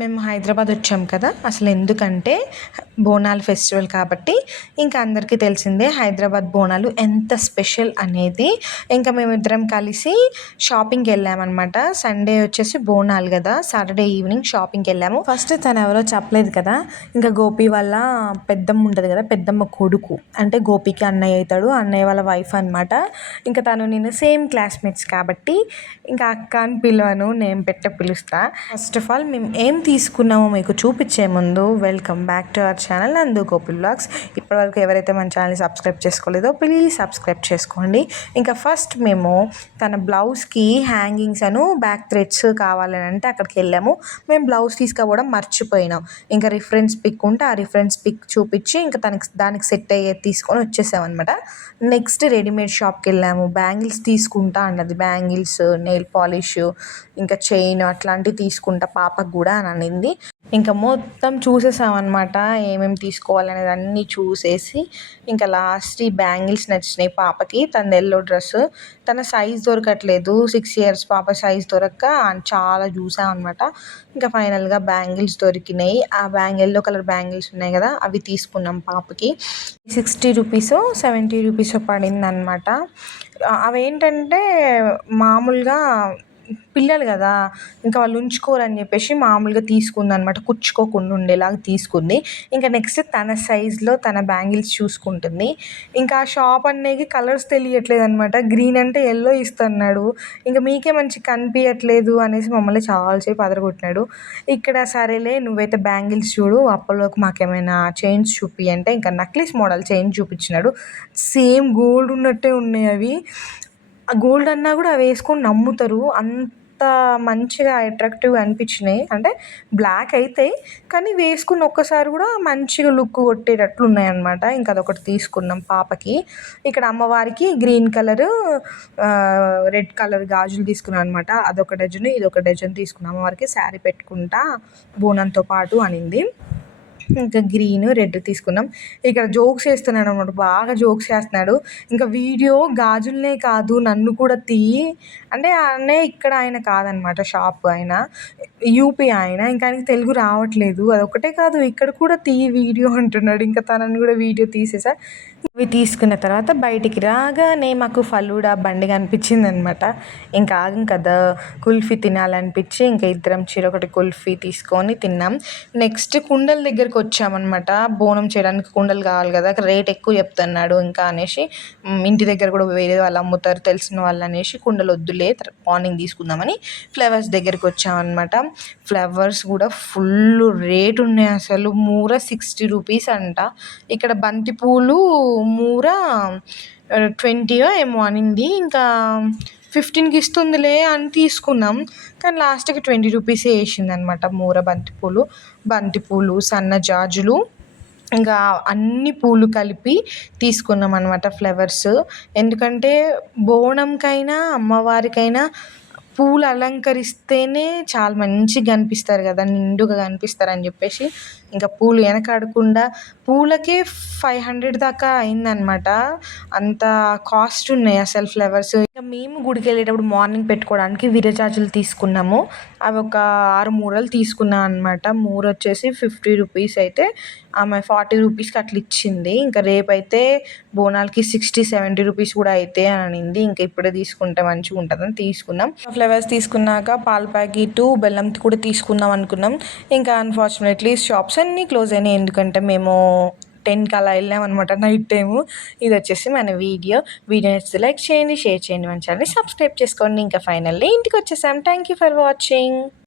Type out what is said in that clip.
మేము హైదరాబాద్ వచ్చాం కదా! అసలు ఎందుకంటే బోనాల ఫెస్టివల్ కాబట్టి ఇంకా అందరికీ తెలిసిందే హైదరాబాద్ బోనాలు ఎంత స్పెషల్ అనేది. ఇంకా మేమిద్దరం కలిసి షాపింగ్‌కి వెళ్ళామన్నమాట. సండే వచ్చేసి బోనాలు కదా! సాటర్డే ఈవినింగ్ షాపింగ్‌కి వెళ్ళాము. ఫస్ట్ తను ఎవరో చెప్పలేదు కదా! ఇంకా గోపి వాళ్ళ పెద్దమ్మ ఉంటుంది కదా! పెద్దమ్మ కొడుకు అంటే గోపికి అన్నయ్య అవుతాడు. అన్నయ్య వాళ్ళ వైఫ్ అనమాట. ఇంకా తను నేను సేమ్ క్లాస్మేట్స్ కాబట్టి ఇంకా అక్క అని పిలవను, నేమ్ పెట్టే పిలుస్తా. ఫస్ట్ ఆఫ్ ఆల్ మేము ఏం తీసుకున్నామో మీకు చూపించే ముందు welcome back to our channel నందు గోపి వ్లాగ్స్. ఇప్పటివరకు ఎవరైతే మన ఛానల్ని సబ్స్క్రైబ్ చేసుకోలేదో ప్లీజ్ సబ్స్క్రైబ్ చేసుకోండి. ఇంకా ఫస్ట్ మేము తన బ్లౌజ్కి హ్యాంగింగ్స్ బ్యాక్ థ్రెడ్స్ కావాలని అంటే అక్కడికి వెళ్ళాము. మేము బ్లౌజ్ తీసుకుపోవడం మర్చిపోయినాం. ఇంకా రిఫరెన్స్ పిక్ ఉంటే ఆ రిఫరెన్స్ పిక్ చూపించి ఇంకా దానికి సెట్ అయ్యేది తీసుకొని వచ్చేసామన్నమాట. నెక్స్ట్ రెడీమేడ్ షాప్కి వెళ్ళాము. బ్యాంగిల్స్ తీసుకుంటా అన్నది, బ్యాంగిల్స్, నెయిల్ పాలిష్, ఇంకా చైన్ అట్లాంటివి తీసుకుంటా పాపకు కూడా అని అనింది. ఇంకా మొత్తం చూసేసామన్నమాట, ఏమేమి తీసుకోవాలనేది అన్నీ చూసేసి ఇంకా లాస్ట్ ఈ బ్యాంగిల్స్ నచ్చినాయి పాపకి. తన ఎల్లో డ్రెస్, తన సైజ్ దొరకట్లేదు, 6 years పాప సైజ్ దొరక్క చాలా చూసామన్నమాట. ఇంకా ఫైనల్గా బ్యాంగిల్స్ దొరికినాయి. ఆ ఎల్లో కలర్ బ్యాంగిల్స్ ఉన్నాయి కదా, అవి తీసుకున్నాం పాపకి. 60 రూపీస్ 70 రూపీస్ పడిందనమాట. అవేంటంటే మామూలుగా పిల్లలు కదా, ఇంకా వాళ్ళు ఉంచుకోరని చెప్పేసి మామూలుగా తీసుకుందనమాట, కుచ్చుకోకుండా ఉండేలాగా తీసుకుంది. ఇంకా నెక్స్ట్ తన సైజులో తన బ్యాంగిల్స్ చూసుకుంటుంది. ఇంకా ఆ షాప్ అనేది కలర్స్ తెలియట్లేదు అనమాట. గ్రీన్ అంటే ఎల్లో ఇస్తున్నాడు, ఇంకా మీకే మంచి కనిపించట్లేదు అనేసి మమ్మల్ని చాలాసేపు అదరగొట్టినాడు. ఇక్కడ సరేలే నువ్వైతే బ్యాంగిల్స్ చూడు, అప్పటిలోకి మాకేమైనా చైన్స్ చూపి అంటే ఇంకా నక్లీస్ మోడల్ చైన్ చూపించినాడు. సేమ్ గోల్డ్ ఉన్నట్టే ఉన్నాయి అవి. ఆ గోల్డ్ అన్నా కూడా అవి వేసుకొని నమ్ముతారు, అంత మంచిగా అట్రాక్టివ్గా అనిపించినాయి. అంటే బ్లాక్ అవుతాయి కానీ వేసుకుని ఒక్కసారి కూడా మంచిగా లుక్ కొట్టేటట్లు ఉన్నాయన్నమాట. ఇంకా అదొకటి తీసుకున్నాం పాపకి. ఇక్కడ అమ్మవారికి గ్రీన్ కలర్, రెడ్ కలర్ గాజులు తీసుకున్నాం అనమాట. అదొక డజన్, ఇదొక డజన్ తీసుకున్నాం. అమ్మవారికి శారీ పెట్టుకుంటా బోనంతో పాటు అనింది. ఇంకా గ్రీన్, రెడ్ తీసుకున్నాం. ఇక్కడ జోక్స్ వేస్తున్నాడు అనమాట, బాగా జోక్స్ చేస్తున్నాడు. ఇంకా వీడియో గాజులనే కాదు నన్ను కూడా తీయి అంటే, ఇక్కడ ఆయన కాదనమాట షాప్ ఆయన, యూపీ ఆయన. ఇంకా ఆయనకి తెలుగు రావట్లేదు. అదొకటే కాదు ఇక్కడ కూడా తీయి వీడియో అంటున్నాడు. ఇంకా తనని కూడా వీడియో తీసేసా. ఇవి తీసుకున్న తర్వాత బయటికి రాగానే మాకు ఫలూడా బండి కనిపించింది అనమాట. ఇంకా ఆగం కదా, కుల్ఫీ తినాలనిపించి ఇంకా ఇద్దరం చిరొకటి కుల్ఫీ తీసుకొని తిన్నాం. నెక్స్ట్ కుండల దగ్గరికి వచ్చామన్నమాట. బోనం చేయడానికి కుండలు కావాలి కదా, రేట్ ఎక్కువ చెప్తున్నాడు ఇంకా అనేసి ఇంటి దగ్గర కూడా వేరే వాళ్ళు అమ్ముతారు తెలిసిన వాళ్ళు అనేసి కుండలు వద్దులే మార్నింగ్ తీసుకుందామని ఫ్లవర్స్ దగ్గరికి వచ్చామన్నమాట. ఫ్లవర్స్ కూడా ఫుల్ రేట్ ఉన్నాయి అసలు. మూర 60 రూపీస్ అంట. ఇక్కడ బంతిపూలు మూర 20 ఏమో అనింది. ఇంకా 15కి ఇస్తుందిలే అని తీసుకున్నాం కానీ లాస్ట్కి 20 రూపీసే వేసింది అనమాట. మూర బంతిపూలు, సన్న జాజులు, ఇంకా అన్ని పూలు కలిపి తీసుకున్నాం అనమాట ఫ్లవర్స్. ఎందుకంటే బోనంకైనా అమ్మవారికైనా పూలు అలంకరిస్తేనే చాలా మంచిగా కనిపిస్తారు కదా, నిండుగా కనిపిస్తారు అని చెప్పేసి ఇంకా పూలు వెనకాడకుండా పూలకే 500 దాకా అయిందనమాట. అంత కాస్ట్ ఉన్నాయి అసలు ఫ్లవర్స్. ఇంకా మేము గుడికి వెళ్ళేటప్పుడు మార్నింగ్ పెట్టుకోవడానికి విరజాజులు తీసుకున్నాము. అవి ఒక 6 మూరలు తీసుకున్నాం అనమాట. మూర వచ్చేసి 50 రూపీస్ అయితే ఆమె 40 రూపీస్కి అట్లా ఇచ్చింది. ఇంకా రేపైతే బోనాలకి 60-70 రూపీస్ కూడా అయితే అని అనింది. ఇంకా ఇప్పుడే తీసుకుంటే మంచిగా ఉంటుందని తీసుకున్నాం. ఫ్లవర్స్ తీసుకున్నాక పాల ప్యాకెట్, బెల్లం కూడా తీసుకుందాం అనుకున్నాం. ఇంకా అన్ఫార్చునేట్లీ షాప్స్ అన్నీ క్లోజ్ అయినాయి. ఎందుకంటే మేము 10కి అలా వెళ్ళాం అనమాట నైట్ టైము. ఇది వచ్చేసి మన వీడియో నచ్చితే లైక్ చేయండి, షేర్ చేయండి, మన ఛానల్ని సబ్స్క్రైబ్ చేసుకోండి. ఇంకా ఫైనల్లీ ఇంటికి వచ్చేసాం. Thank you for watching.